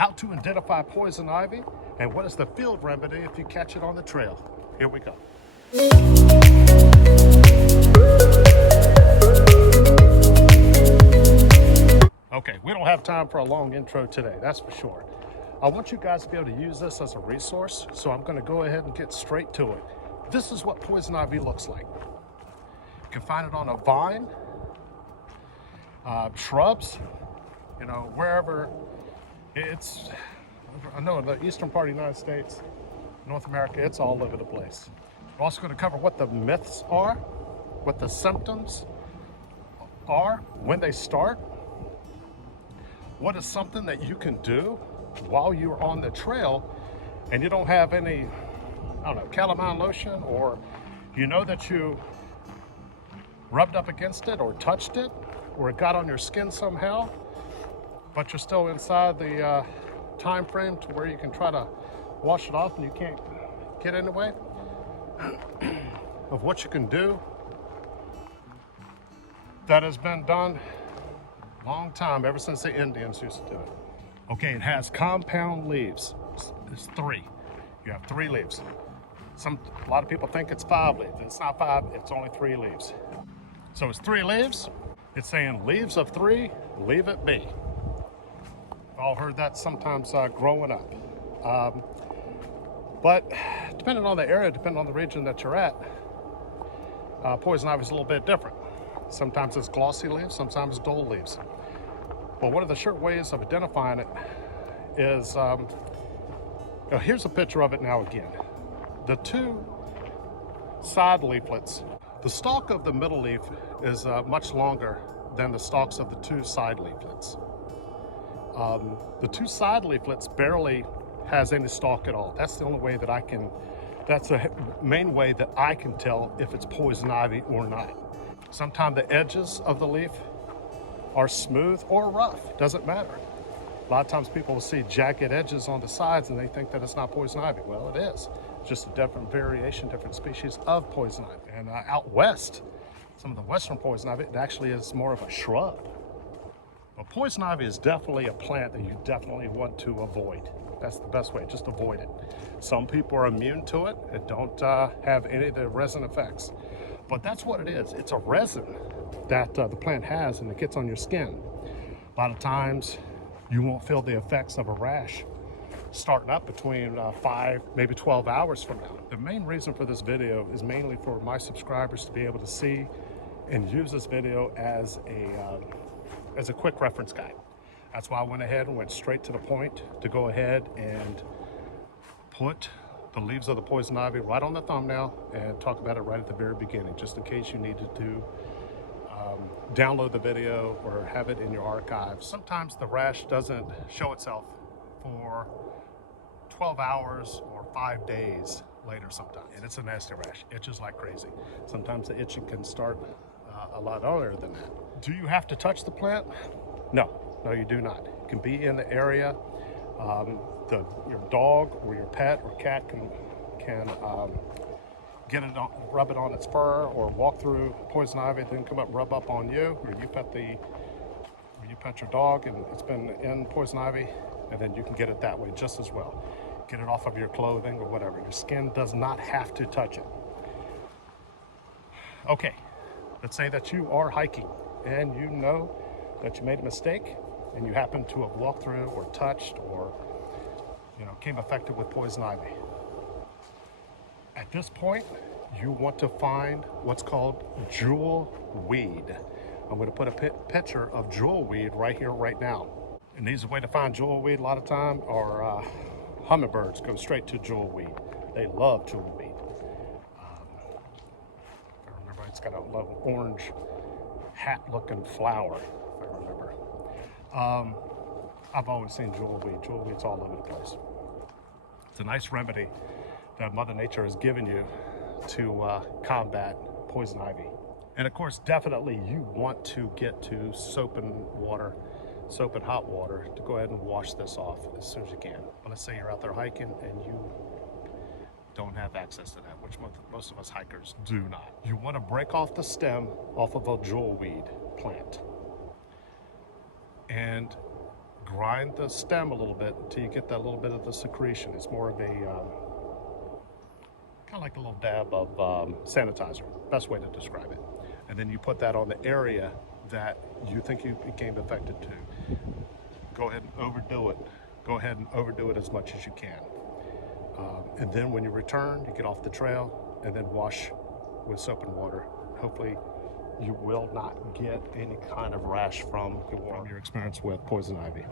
how to identify poison ivy, and what is the field remedy if you catch it on the trail. Here we go. Okay, we don't have time for a long intro today, that's for sure. I want you guys to be able to use this as a resource, so I'm going to go ahead and get straight to it. This is what poison ivy looks like. You can find it on a vine, shrubs, you know, wherever. It's, I know in the eastern part of the United States, North America, it's all over the place. We're also going to cover what the myths are, what the symptoms are, when they start, what is something that you can do while you're on the trail and you don't have any, I don't know, calamine lotion, or you know that you rubbed up against it or touched it or it got on your skin somehow, but you're still inside the time frame to where you can try to wash it off and you can't get in the way of what you can do. That has been done a long time, ever since the Indians used to do it. Okay, it has compound leaves. It's three. You have 3 leaves. A lot of people think it's 5 leaves. It's not 5, it's only 3 leaves. So it's 3 leaves. It's saying leaves of 3, leave it be. All heard that sometimes growing up. But depending on the area, depending on the region that you're at, poison ivy is a little bit different. Sometimes it's glossy leaves, sometimes it's dull leaves. But one of the sure ways of identifying it is, here's a picture of it now again. The 2 side leaflets, the stalk of the middle leaf is much longer than the stalks of the 2 side leaflets. The 2 side leaflets barely has any stalk at all. That's the only way that I can, that's the main way that I can tell if it's poison ivy or not. Sometimes the edges of the leaf are smooth or rough, doesn't matter. A lot of times people will see jagged edges on the sides and they think that it's not poison ivy. Well, it is. It's just a different variation, different species of poison ivy. And out west, some of the western poison ivy, it actually is more of a shrub. But poison ivy is definitely a plant that you definitely want to avoid. That's the best way, just avoid it. Some people are immune to it and don't have any of the resin effects. But that's what it is. It's a resin that the plant has and it gets on your skin. A lot of times you won't feel the effects of a rash starting up between 5, maybe 12 hours from now. The main reason for this video is mainly for my subscribers to be able to see and use this video as a quick reference guide. That's why I went ahead and went straight to the point to go ahead and put the leaves of the poison ivy right on the thumbnail and talk about it right at the very beginning, just in case you needed to download the video or have it in your archives. Sometimes the rash doesn't show itself for 12 hours or 5 days later sometimes, and it's a nasty rash. Itches like crazy. Sometimes the itching can start a lot earlier than that. Do you have to touch the plant? No, you do not. It can be in the area. Your dog or your pet or cat can get it on, rub it on its fur, or walk through poison ivy, then come up and rub up on you, or you pet your dog and it's been in poison ivy, and then you can get it that way just as well. Get it off of your clothing or whatever. Your skin does not have to touch it. Okay, let's say that you are hiking and you know that you made a mistake and you happen to have walked through or touched or came affected with poison ivy. At this point, you want to find what's called jewel weed. I'm going to put a picture of jewel weed right here, right now. And the easy way to find jewel weed a lot of time are hummingbirds go straight to jewel weed. They love jewel weed. If I remember, it's got a little orange hat-looking flower, if I remember. I've always seen jewel weed. Jewel weed's all over the place. It's a nice remedy that Mother Nature has given you to combat poison ivy. And of course, definitely you want to get to soap and hot water to go ahead and wash this off as soon as you can. But let's say you're out there hiking and you don't have access to that, which most of us hikers do not. You want to break off the stem off of a jewel weed plant and grind the stem a little bit until you get that little bit of the secretion. It's more of a kind of like a little dab of sanitizer, best way to describe it. And then you put that on the area that you think you became affected to. Go ahead and overdo it. Go ahead and overdo it as much as you can. And then when you return, you get off the trail and then wash with soap and water. Hopefully you will not get any kind of rash from your experience with poison ivy.